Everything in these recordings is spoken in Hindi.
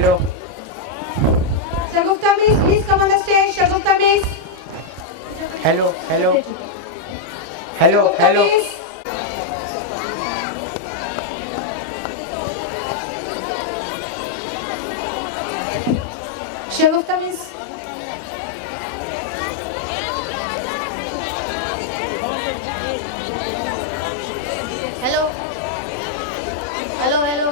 hello. Shagufta Miss, please come on the stage. Shagufta Miss. Hello, hello. Hello, Shagufta hello. Miss. Shagufta Miss. Hello. Hello, hello.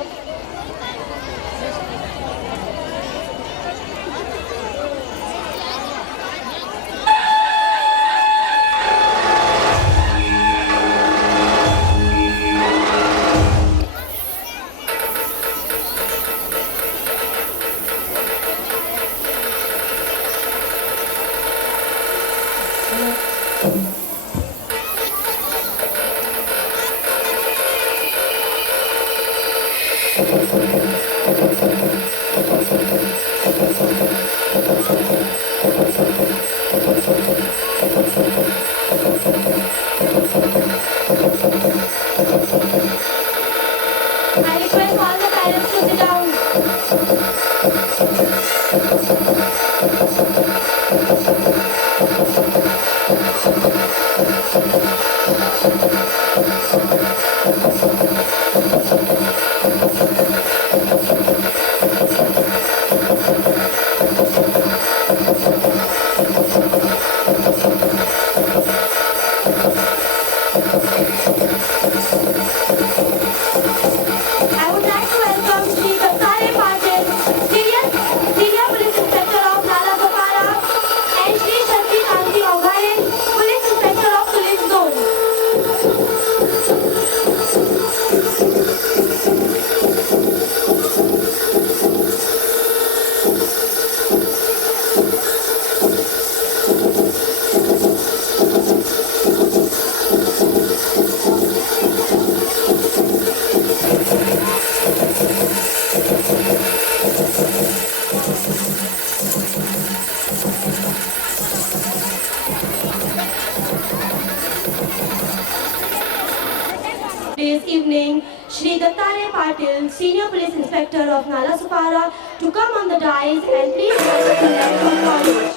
I request all the parents to sit down. I would like to welcome Shri Dattare Patil, Senior Police Inspector of Nalasopara, and Shri Shakti Kanti Oghare, Police Inspector of Police Zone. Today's evening, Shri Dattare Patil, Senior Police Inspector of Nalasopara, to come on the dais and please welcome the left from college.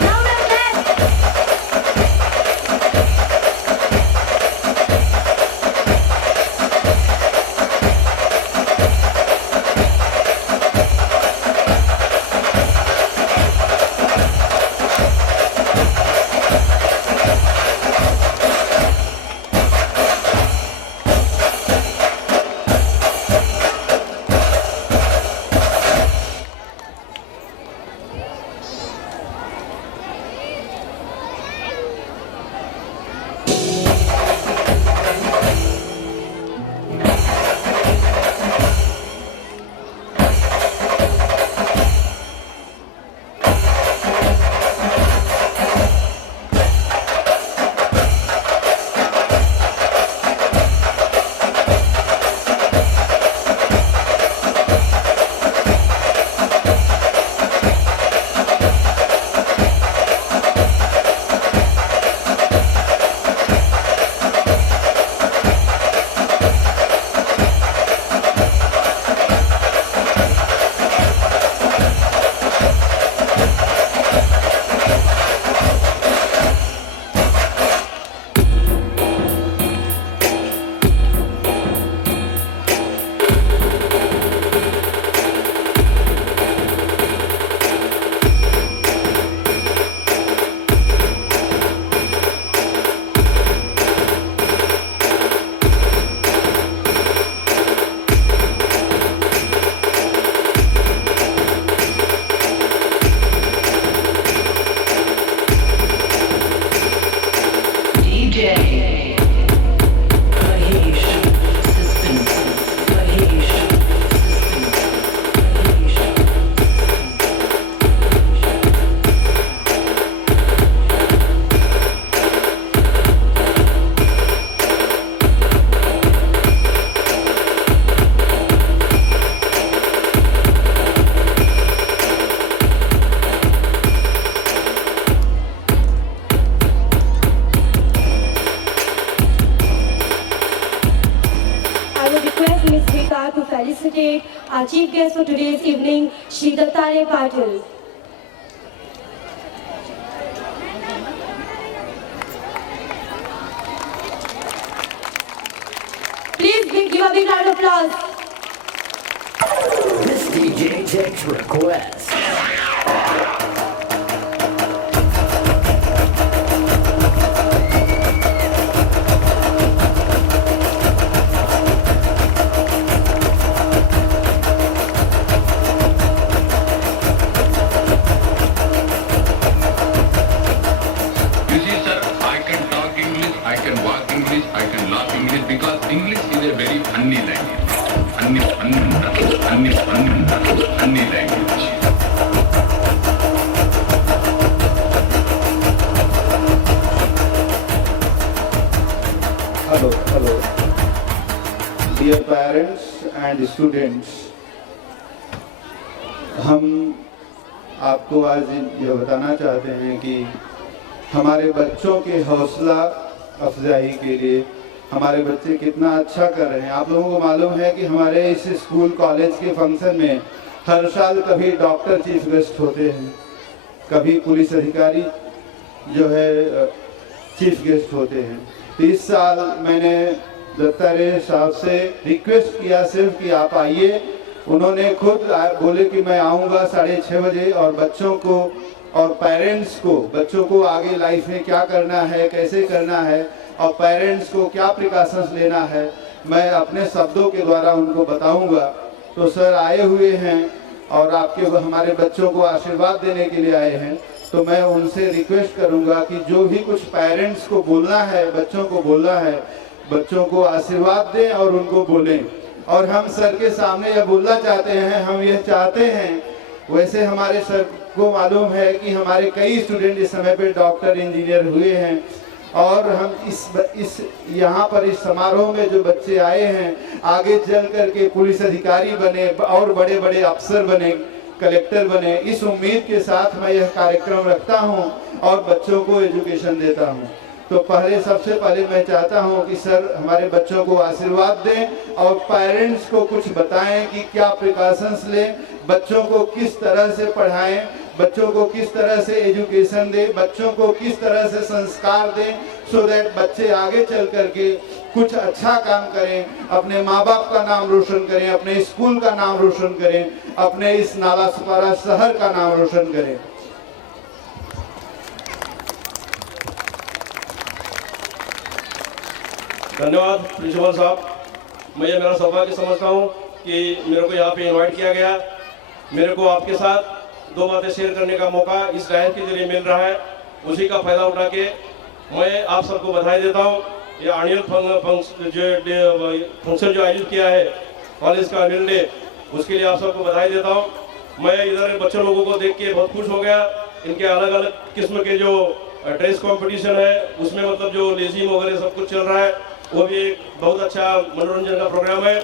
Now and left. felicitate our chief guest for today's evening, Shri Dattare Patil. Please give a big round of applause. This DJ takes requests. English is a very funny language. Funny language. Hello. Dear parents and students, हम आपको आज ये बताना चाहते हैं कि हमारे बच्चों के हौसला अफजाई के लिए हमारे बच्चे कितना अच्छा कर रहे हैं। आप लोगों को मालूम है कि हमारे इस स्कूल कॉलेज के फंक्शन में हर साल कभी डॉक्टर चीफ गेस्ट होते हैं, कभी पुलिस अधिकारी जो है चीफ गेस्ट होते हैं। तो इस साल मैंने दत्तारे साहब से रिक्वेस्ट किया सिर्फ कि आप आइए। उन्होंने खुद बोले कि मैं आऊँगा 6:30 बजे, और बच्चों को और पेरेंट्स को, बच्चों को आगे लाइफ में क्या करना है, कैसे करना है, और पेरेंट्स को क्या प्रिकॉशंस लेना है, मैं अपने शब्दों के द्वारा उनको बताऊंगा। तो सर आए हुए हैं और आपके हमारे बच्चों को आशीर्वाद देने के लिए आए हैं। तो मैं उनसे रिक्वेस्ट करूंगा कि जो भी कुछ पेरेंट्स को बोलना है, बच्चों को बोलना है, बच्चों को आशीर्वाद दें और उनको बोलें। और हम सर के सामने यह बोलना चाहते हैं, हम यह चाहते हैं, वैसे हमारे सर को मालूम है कि हमारे कई स्टूडेंट इस समय पे डॉक्टर इंजीनियर हुए हैं, और हम इस यहाँ पर इस समारोह में जो बच्चे आए हैं आगे चल करके पुलिस अधिकारी बने और बड़े बड़े अफसर बने, कलेक्टर बने, इस उम्मीद के साथ मैं यह कार्यक्रम रखता हूँ और बच्चों को एजुकेशन देता हूँ। तो सबसे पहले मैं चाहता हूँ कि सर हमारे बच्चों को आशीर्वाद दें और पेरेंट्स को कुछ बताएं कि क्या प्रिकॉशंस लें, बच्चों को किस तरह से पढ़ाएं, बच्चों को किस तरह से एजुकेशन दें, बच्चों को किस तरह से संस्कार दें, सो दैट बच्चे आगे चल करके कुछ अच्छा काम करें, अपने माँ बाप का नाम रोशन करें, अपने स्कूल का नाम रोशन करें, अपने इस नालासोपारा शहर का नाम रोशन करें। धन्यवाद प्रिंसिपल साहब। मैं ये मेरा सौभाग्य समझता हूँ कि मेरे को यहाँ पे इनवाइट किया गया। मेरे को आपके साथ दो बातें शेयर करने का मौका इस डायस के जरिए मिल रहा है, उसी का फायदा उठा के मैं आप सबको बधाई देता हूँ। ये एनुअल फंक्शन जो आयोजित किया है कॉलेज का एनुअल डे, उसके लिए आप सबको बधाई देता हूँ। मैं इधर बच्चों लोगों को देख के बहुत खुश हो गया। इनके अलग अलग किस्म के जो ड्रेस कंपटीशन है उसमें मतलब जो लेजिम वगैरह सब कुछ चल रहा है, वो भी एक बहुत अच्छा मनोरंजन का प्रोग्राम है।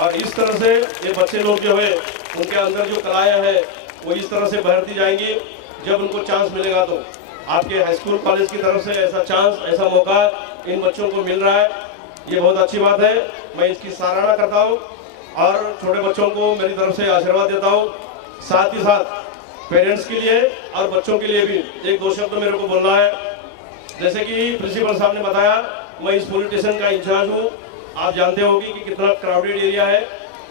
और इस तरह से ये बच्चे लोग जो है उनके अंदर जो कलाएँ हैं वो इस तरह से बहरती जाएंगी। जब उनको चांस मिलेगा तो आपके हाई स्कूल कॉलेज की तरफ से ऐसा चांस, ऐसा मौका इन बच्चों को मिल रहा है, ये बहुत अच्छी बात है। मैं इसकी सराहना करता हूँ और छोटे बच्चों को मेरी तरफ से आशीर्वाद देता हूँ। साथ ही साथ पेरेंट्स के लिए और बच्चों के लिए भी एक दो शब्द मेरे को बोलना है। जैसे कि प्रिंसिपल साहब ने बताया, मैं इस पुलिस स्टेशन का इंचार्ज हूँ। आप जानते होंगे कि कितना क्राउडेड एरिया है।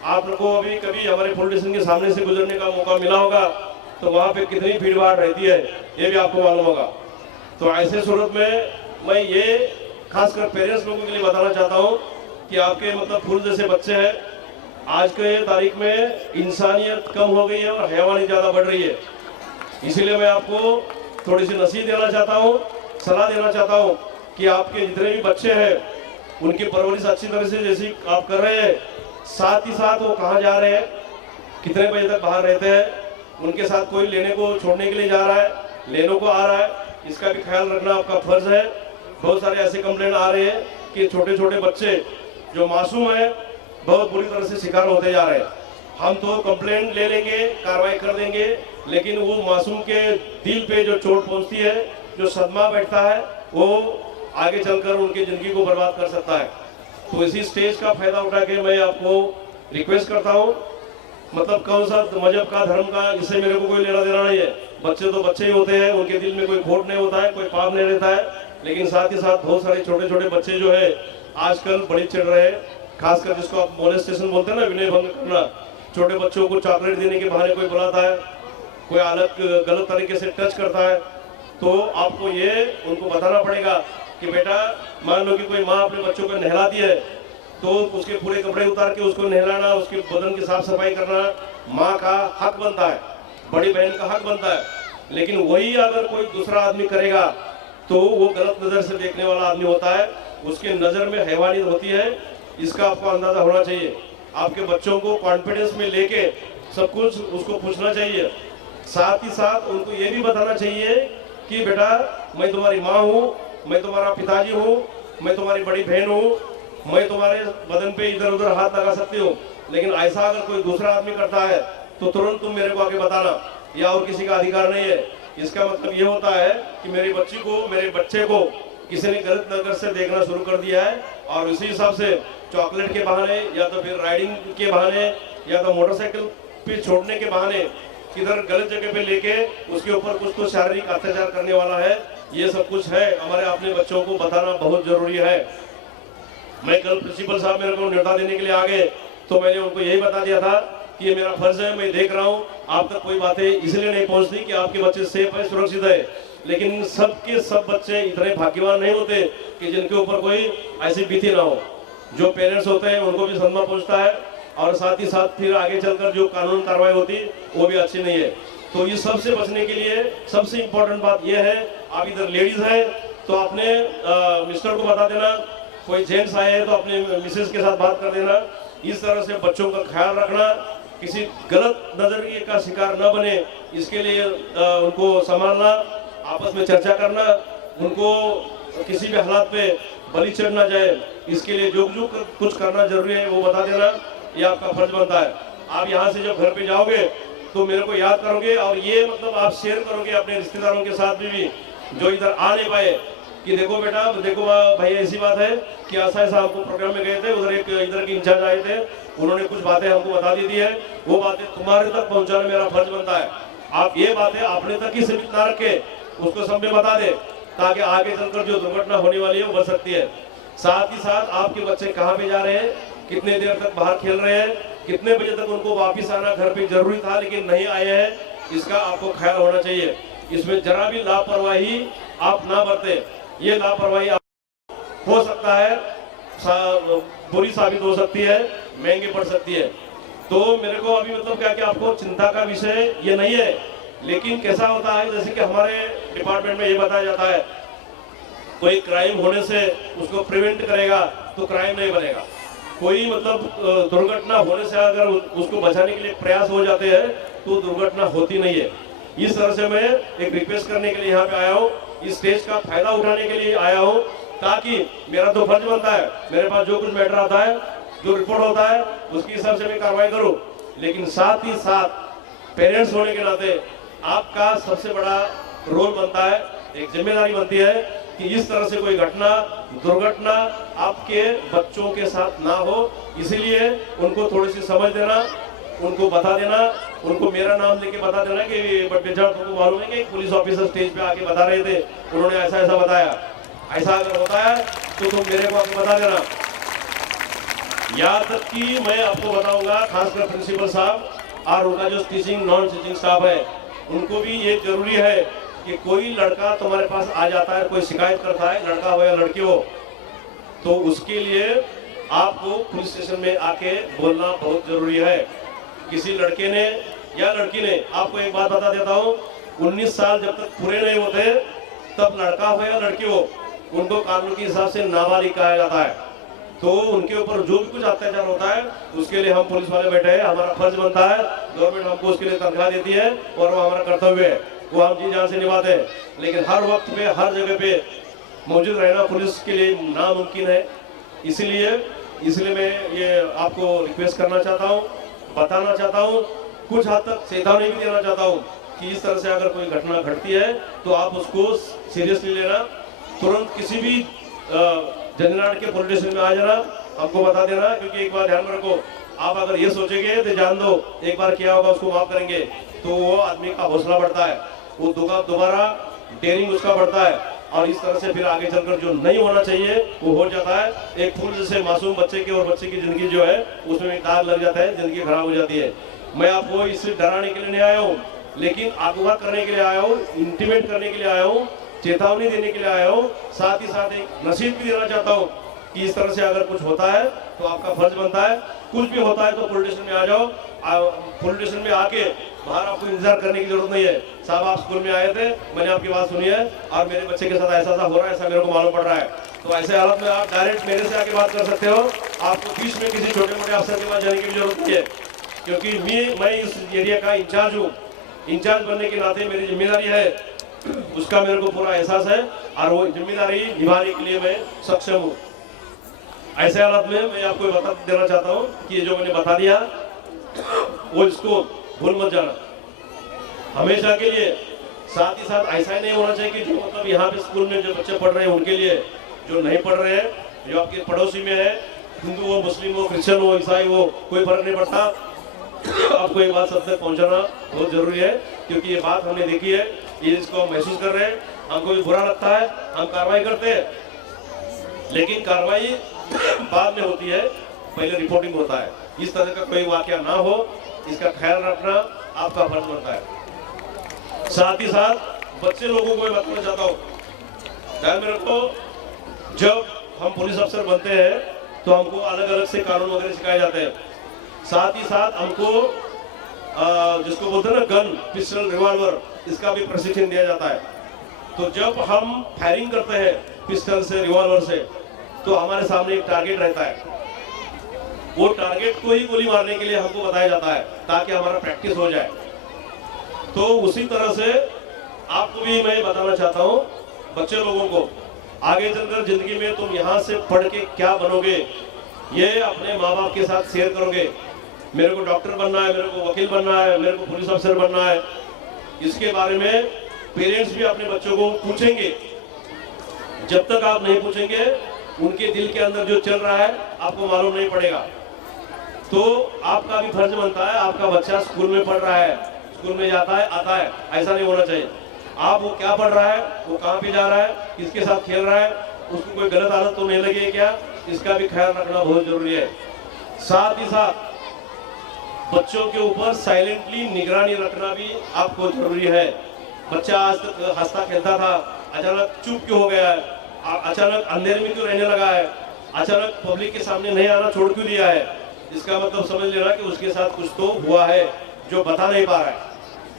आप लोगों को अभी कभी हमारे पुलिस स्टेशन के सामने से गुजरने का मौका मिला होगा तो वहाँ पे कितनी भीड़ भाड़ रहती है ये भी आपको मालूम होगा। तो ऐसे सूरत में मैं ये खासकर पेरेंट्स लोगों के लिए बताना चाहता हूँ कि आपके मतलब फूल जैसे बच्चे हैं। आज के तारीख में इंसानियत कम हो गई है और हैवानी ज़्यादा बढ़ रही है। इसीलिए मैं आपको थोड़ी सी नसीहत देना चाहता हूँ, सलाह देना चाहता हूँ कि आपके जितने भी बच्चे हैं उनकी परवरिश अच्छी तरह से जैसी आप कर रहे हैं, साथ ही साथ वो कहाँ जा रहे हैं, कितने बजे तक बाहर रहते हैं, उनके साथ कोई लेने को छोड़ने के लिए जा रहा है, लेने को आ रहा है, इसका भी ख्याल रखना आपका फर्ज है। बहुत सारे ऐसे कंप्लेंट आ रहे हैं कि छोटे छोटे बच्चे जो मासूम हैं बहुत बुरी तरह से शिकार होते जा रहे हैं। हम तो कंप्लेंट ले लेंगे, कार्रवाई कर देंगे, लेकिन वो मासूम के दिल पे जो चोट पहुंचती है, जो सदमा बैठता है, वो आगे चलकर उनकी ज़िंदगी को बर्बाद कर सकता है। तो इसी स्टेज का फायदा उठा के मैं आपको रिक्वेस्ट करता हूँ, मतलब कौन सा मजहब का, धर्म का, इससे मेरे को कोई लेना देना नहीं है। बच्चे तो बच्चे ही होते हैं, उनके दिल में कोई खोट नहीं होता है, कोई पाप नहीं रहता है। लेकिन साथ ही साथ बहुत सारे छोटे छोटे बच्चे जो है आजकल बड़ी चढ़ रहे हैं, खासकर जिसको आप मोलेस्टेशन बोलते हैं ना, विनय भंग करना। छोटे बच्चों को चॉकलेट देने के बहाने कोई बुलाता है, कोई अलग गलत तरीके से टच करता है, तो आपको ये उनको बताना पड़ेगा कि बेटा, मान लो कि कोई माँ अपने बच्चों को नहलाती है तो उसके पूरे कपड़े उतार के उसको नहलाना, उसके बदन की साफ सफाई करना माँ का हक बनता है, बड़ी बहन का हक बनता है। लेकिन वही अगर कोई दूसरा आदमी करेगा तो वो गलत नज़र से देखने वाला आदमी होता है, उसके नज़र में हैवानियत होती है। इसका आपको अंदाज़ा होना चाहिए। आपके बच्चों को कॉन्फिडेंस में लेके सब कुछ उसको पूछना चाहिए। साथ ही साथ उनको ये भी बताना चाहिए कि बेटा, मैं तुम्हारी माँ हूँ, मैं तुम्हारा पिताजी हूँ, मैं तुम्हारी बड़ी बहन हूँ, मैं तुम्हारे बदन पे इधर उधर हाथ लगा सकती हूँ, लेकिन ऐसा अगर कोई दूसरा आदमी करता है तो तुरंत तुम मेरे को आगे बताना, या और किसी का अधिकार नहीं है। इसका मतलब ये होता है कि मेरी बच्ची को, मेरे बच्चे को किसी ने गलत नजर से देखना शुरू कर दिया है, और उसी हिसाब से चॉकलेट के बहाने या तो फिर राइडिंग के बहाने या तो मोटरसाइकिल पे छोड़ने के बहाने किधर गलत जगह पे लेके उसके ऊपर कुछ तो शारीरिक अत्याचार करने वाला है। ये सब कुछ है, हमारे अपने बच्चों को बताना बहुत जरूरी है। मैं कल प्रिंसिपल साहब मेरे को न्योता देने के लिए आ गए तो मैंने उनको यही बता दिया था कि ये मेरा फर्ज है, मैं देख रहा हूँ आप तक कोई बातें इसलिए नहीं पहुँचती कि आपके बच्चे सेफ है, सुरक्षित है, लेकिन सबके सब बच्चे इतने भाग्यवान नहीं होते कि जिनके ऊपर कोई ऐसी बीती ना हो। जो पेरेंट्स होते हैं उनको भी सदमा पहुँचता है, और साथ ही साथ फिर आगे चलकर जो कानून कार्रवाई होती वो भी अच्छी नहीं है। तो ये सबसे बचने के लिए सबसे इम्पोर्टेंट बात यह है, आप इधर लेडीज हैं तो अपने मिस्टर को बता देना, कोई जेंट्स आए हैं तो अपने मिसेस के साथ बात कर देना। इस तरह से बच्चों का ख्याल रखना, किसी गलत नजरिए का शिकार न बने इसके लिए उनको संभालना, आपस में चर्चा करना, उनको किसी भी हालात पे बलि चढ़ ना जाए इसके लिए जो जो कुछ करना जरूरी है वो बता देना, ये आपका फर्ज बनता है। आप यहाँ से जब घर पे जाओगे तो मेरे को याद करोगे, और ये मतलब आप शेयर करोगे अपने रिश्तेदारों के साथ भी जो इधर आ नहीं पाए कि देखो बेटा, देखो भाई, ऐसी बात है कि ऐसा ऐसा आपको प्रोग्राम में गए थे, उधर एक इधर के इंचार्ज आए थे, उन्होंने कुछ बातें हमको बता दी है, वो बातें तुम्हारे तक पहुंचाना मेरा फर्ज बनता है। आप ये बातें अपने तक ही सीमित ना रखे, उसको सब में बता दे, ताकि आगे चलकर जो दुर्घटना होने वाली है वो बच सकती है। साथ ही साथ आपके बच्चे कहाँ पे जा रहे हैं, कितने देर तक बाहर खेल रहे हैं, कितने बजे तक उनको वापिस आना घर पे जरूरी था लेकिन नहीं आए हैं, इसका आपको ख्याल होना चाहिए। इसमें जरा भी लापरवाही आप ना बरते, ये लापरवाही हो सकता है बुरी साबित हो सकती है, महंगी पड़ सकती है। तो मेरे को अभी मतलब क्या कि आपको चिंता का विषय ये नहीं है, लेकिन कैसा होता है जैसे कि हमारे डिपार्टमेंट में ये बताया जाता है, कोई क्राइम होने से उसको प्रिवेंट करेगा तो क्राइम नहीं बनेगा। कोई मतलब दुर्घटना होने से अगर उसको बचाने के लिए प्रयास हो जाते हैं तो दुर्घटना होती नहीं है। इस तरह से मैं एक रिक्वेस्ट करने के लिए यहाँ पे आया हूँ, इस स्टेज का फायदा उठाने के लिए आया हूँ, ताकि मेरा तो फर्ज बनता है, मेरे पास जो कुछ मैटर आता है, जो रिपोर्ट होता है, उसके हिसाब से मैं कार्रवाई करूँ। लेकिन साथ ही साथ पेरेंट्स होने के नाते आपका सबसे बड़ा रोल बनता है, एक जिम्मेदारी बनती है कि इस तरह से कोई घटना, दुर्घटना आपके बच्चों के साथ ना हो। इसीलिए उनको थोड़ी सी समझ देना, उनको बता देना, उनको मेरा नाम लेके बता देना कि बेटा तुमको मालूम है कि एक पुलिस ऑफिसर स्टेज पे आके बता रहे थे, उन्होंने ऐसा ऐसा बताया, ऐसा अगर होता है तो तुम मेरे को आके बता देना। यहाँ तक कि मैं आपको बताऊंगा, खासकर प्रिंसिपल साहब और उनका जो टीचिंग नॉन टीचिंग स्टाफ है, उनको भी ये जरूरी है कि कोई लड़का तुम्हारे पास आ जाता है, कोई शिकायत करता है, लड़का हो या लड़की हो, तो उसके लिए आपको पुलिस स्टेशन में आके बोलना बहुत जरूरी है। किसी लड़के ने या लड़की ने, आपको एक बात बता देता हूँ, 19 साल जब तक पूरे नहीं होते तब लड़का हो या लड़की हो उनको कानून के हिसाब से नाबालिग कहा जाता है। तो उनके ऊपर जो भी कुछ अत्याचार होता है उसके लिए हम पुलिस वाले बैठे हैं, हमारा फर्ज बनता है, गवर्नमेंट हमको उसके लिए तनख्वाह देती है और वो हमारा कर्तव्य है, वो हम जी जान से निभाते हैं। लेकिन हर वक्त पे हर जगह पे मौजूद रहना पुलिस के लिए नामुमकिन है। इसलिए मैं ये आपको रिक्वेस्ट करना चाहता हूँ, बताना चाहता हूँ, कुछ हद तक चेतावनी भी देना चाहता हूँ कि इस तरह से अगर कोई घटना घटती है तो आप उसको सीरियसली लेना, तुरंत किसी भी झंझनाट के पुलिस स्टेशन में आ जाना, हमको बता देना। क्योंकि एक बात ध्यान में रखो, आप अगर ये सोचेंगे तो जान दो एक बार किया होगा उसको माफ करेंगे, तो वो आदमी का हौसला बढ़ता है, वो दोबारा डेयरिंग उसका बढ़ता है, और इस तरह से फिर आगे चलकर जो नहीं होना चाहिए वो हो जाता है। एक फूल जैसे मासूम बच्चे की और बच्चे की जिंदगी जो है उसमें एक दाग लग जाता है, जिंदगी खराब हो जाती है। मैं आपको इससे डराने के लिए नहीं आया हूँ, लेकिन आगुआ करने के लिए आया हूँ, इंटीमेट करने के लिए आया हूँ, चेतावनी देने के लिए आया हूँ, साथ ही साथ एक नसीहत भी देना चाहता हूँ कि इस तरह से अगर कुछ होता है तो आपका फर्ज बनता है, कुछ भी होता है तो पुलिस स्टेशन में आ जाओ। पुलिस स्टेशन में आके बाहर आपको इंतजार करने की जरूरत नहीं है। साहब आप स्कूल में आए थे, मैंने आपकी बात सुनी है और मेरे बच्चे के साथ ऐसा हो रहा है, ऐसा मेरे को मालूम पड़ रहा है, तो ऐसे हालत में आप डायरेक्ट मेरे से आके बात कर सकते हो। आपको बीच में किसी छोटे मोटे अफसर के पास जाने की जरूरत नहीं है, क्योंकि मैं इस एरिया का इंचार्ज हूँ। इंचार्ज बनने के नाते मेरी जिम्मेदारी है, उसका मेरे को पूरा एहसास है और वो जिम्मेदारी निभाने के लिए मैं सक्षम हूँ। ऐसे हालत में मैं आपको बता देना चाहता हूँ कि ये जो मैंने बता दिया वो इसको भूल मत जाना हमेशा के लिए। साथ ही साथ ऐसा ही नहीं होना चाहिए कि जो मतलब यहाँ पे स्कूल में जो बच्चे पढ़ रहे हैं उनके लिए, जो नहीं पढ़ रहे हैं, जो आपके पड़ोसी में है, हिंदू हो, मुस्लिम हो, क्रिश्चियन हो, ईसाई हो, कोई फर्क नहीं पड़ता। आपको ये बात सब तक पहुँचाना बहुत जरूरी है, क्योंकि ये बात हमने देखी है, ये इसको हम महसूस कर रहे हैं, हमको भी बुरा लगता है, हम कार्रवाई करते हैं, लेकिन कार्रवाई बाद में होती है, पहले रिपोर्टिंग होता है। इस तरह का कोई वाकया ना हो, इसका ख्याल रखना आपका फर्ज बनता है। साथ ही साथ बच्चे लोगों को मैं बताना चाहता हूँ, ध्यान में रखो, जब हम पुलिस अफसर बनते हैं तो हमको अलग अलग से कानून वगैरह सिखाए जाते हैं। साथ ही साथ हमको जिसको बोलते हैं ना गन, पिस्टल, रिवॉल्वर, इसका भी प्रशिक्षण दिया जाता है। तो जब हम फायरिंग करते हैं पिस्टल से, रिवॉल्वर से, तो हमारे सामने एक टारगेट रहता है, वो टारगेट को ही गोली मारने के लिए हमको बताया जाता है ताकि हमारा प्रैक्टिस हो जाए। तो उसी तरह से आपको भी मैं बताना चाहता हूँ, बच्चे लोगों को आगे चलकर जिंदगी में तुम यहाँ से पढ़ के क्या बनोगे, ये अपने माँ बाप के साथ शेयर करोगे। मेरे को डॉक्टर बनना है, मेरे को वकील बनना है, मेरे को पुलिस अफसर बनना है, इसके बारे में पेरेंट्स भी अपने बच्चों को पूछेंगे। जब तक आप नहीं पूछेंगे, उनके दिल के अंदर जो चल रहा है आपको मालूम नहीं पड़ेगा। तो आपका भी फर्ज बनता है, आपका बच्चा स्कूल में पढ़ रहा है, स्कूल में जाता है, आता है, ऐसा नहीं होना चाहिए। आप वो क्या पढ़ रहा है, वो कहाँ पे जा रहा है, किसके साथ खेल रहा है, उसको कोई गलत आदत तो नहीं लगी है क्या, इसका भी ख्याल रखना बहुत जरूरी है। साथ ही साथ बच्चों के ऊपर साइलेंटली निगरानी रखना भी आपको जरूरी है। बच्चा आज तक हंसता खेलता था, अचानक चुप क्यों हो गया है, अचानक अंधेरे में क्यों रहने लगा है, अचानक पब्लिक के सामने नहीं आना छोड़ क्यों दिया है, इसका मतलब समझ लेना कि उसके साथ कुछ तो हुआ है जो बता नहीं पा रहा है।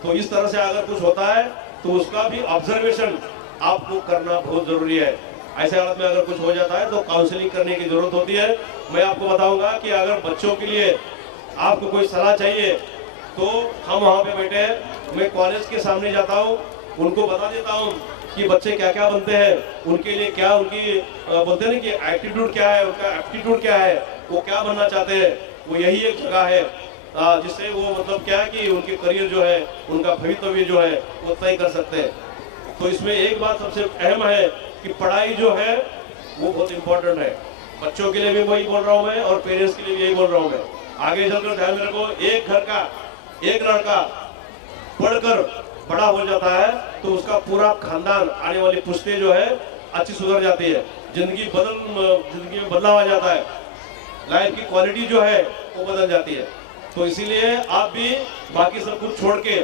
तो इस तरह से अगर कुछ होता है तो उसका भी ऑब्जर्वेशन आपको करना बहुत जरूरी है। ऐसे हालत में अगर कुछ हो जाता है तो काउंसलिंग करने की जरूरत होती है। मैं आपको बताऊंगा कि अगर बच्चों के लिए आपको कोई सलाह चाहिए तो हम वहाँ पे बैठे हैं, मैं कॉलेज के सामने जाता हूँ, उनको बता देता हूँ कि बच्चे क्या क्या बनते हैं, उनके लिए क्या उनकी बोलते हैं ना कि एटीट्यूड क्या है, उनका एप्टीट्यूड क्या है, वो क्या बनना चाहते हैं, वो यही एक जगह है जिससे वो मतलब क्या है कि उनके करियर जो है, उनका भविष्य जो है वो तय कर सकते हैं। तो इसमें एक बात सबसे अहम है कि पढ़ाई जो है वो बहुत इंपॉर्टेंट है। बच्चों के लिए भी वही बोल रहा हूँ मैं और पेरेंट्स के लिए भी यही बोल रहा हूँ मैं। आगे चलकर ध्यान में रखो, एक घर का एक लड़का पढ़कर बड़ा हो जाता है तो उसका पूरा खानदान, आने वाली पुश्तें जो है अच्छी सुधर जाती है, जिंदगी में बदलाव आ जाता है, लाइफ की क्वालिटी जो है वो बदल जाती है। तो इसीलिए आप भी बाकी सब कुछ छोड़ के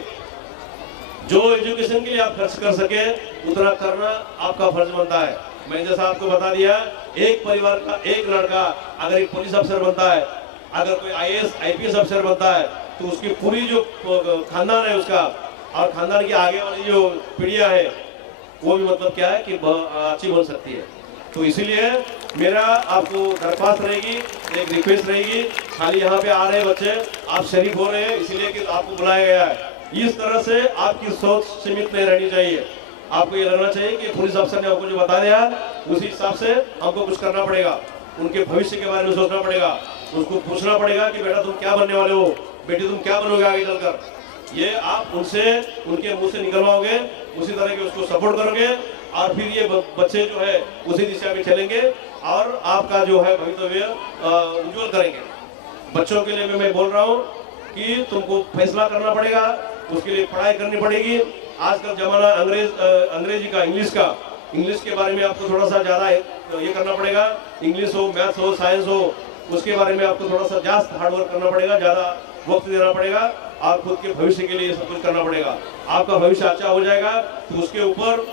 जो एजुकेशन के लिए आप खर्च कर सके उतना करना आपका फर्ज बनता है। मैंने जैसा आपको बता दिया, एक परिवार का एक लड़का अगर एक पुलिस अफसर बनता है, अगर कोई IAS IPS अफसर बनता है तो उसकी पूरी जो खानदान है उसका और खानदान की आगे वाली जो पीढ़ियां है वो भी मतलब क्या है कि अच्छी बन सकती है। तो इसीलिए मेरा आपको दरख्वास्त रहेगी, एक रिक्वेस्ट रहेगी, खाली यहाँ पे आ रहे बच्चे आप शरीक हो रहे हैं इसीलिए कि आपको बुलाया गया है, इस तरह से आपकी सोच सीमित नहीं रहनी चाहिए। आपको ये लगना चाहिए कि पुलिस अफसर ने आपको जो बता दिया उसी हिसाब से हमको कुछ करना पड़ेगा, उनके भविष्य के बारे में सोचना पड़ेगा, उसको पूछना पड़ेगा कि बेटा तुम क्या बनने वाले हो, बेटी तुम क्या बनोगे आगे चलकर। ये आप उनसे उनके मुंह से निकलवाओगे, उसी तरह के उसको सपोर्ट करोगे और फिर ये बच्चे जो है उसी दिशा में चलेंगे और आपका जो है भविष्य उज्ज्वल करेंगे। बच्चों के लिए भी मैं बोल रहा हूँ कि तुमको फैसला करना पड़ेगा, उसके लिए पढ़ाई करनी पड़ेगी। आजकल जमाना अंग्रेजी का, इंग्लिश के बारे में आपको थोड़ा सा ज़्यादा ये करना पड़ेगा। इंग्लिश हो, मैथ्स हो, साइंस हो, उसके बारे में आपको थोड़ा सा ज़्यादा हार्डवर्क करना पड़ेगा, ज़्यादा वक्त देना पड़ेगा। आप खुद के भविष्य के लिए सब कुछ करना पड़ेगा। आपका भविष्य अच्छा हो जाएगा तो उसके ऊपर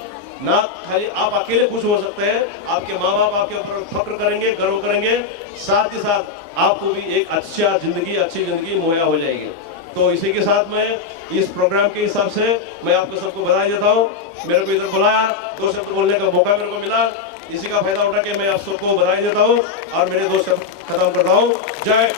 ना खाली आप अकेले खुश हो सकते हैं, आपके माँ बाप आपके ऊपर फक्र करेंगे, गर्व करेंगे, साथ ही साथ आपको भी एक अच्छी जिंदगी मुहैया हो जाएगी। तो इसी के साथ में इस प्रोग्राम के हिसाब से मैं आपको सबको बधाई देता हूँ। मेरे को इधर बुलाया, 2 शब्द बोलने का मौका मेरे को मिला, इसी का फायदा उठा के मैं आप सबको बधाई देता हूँ और मेरे 2 शब्द खत्म करता हूँ। जय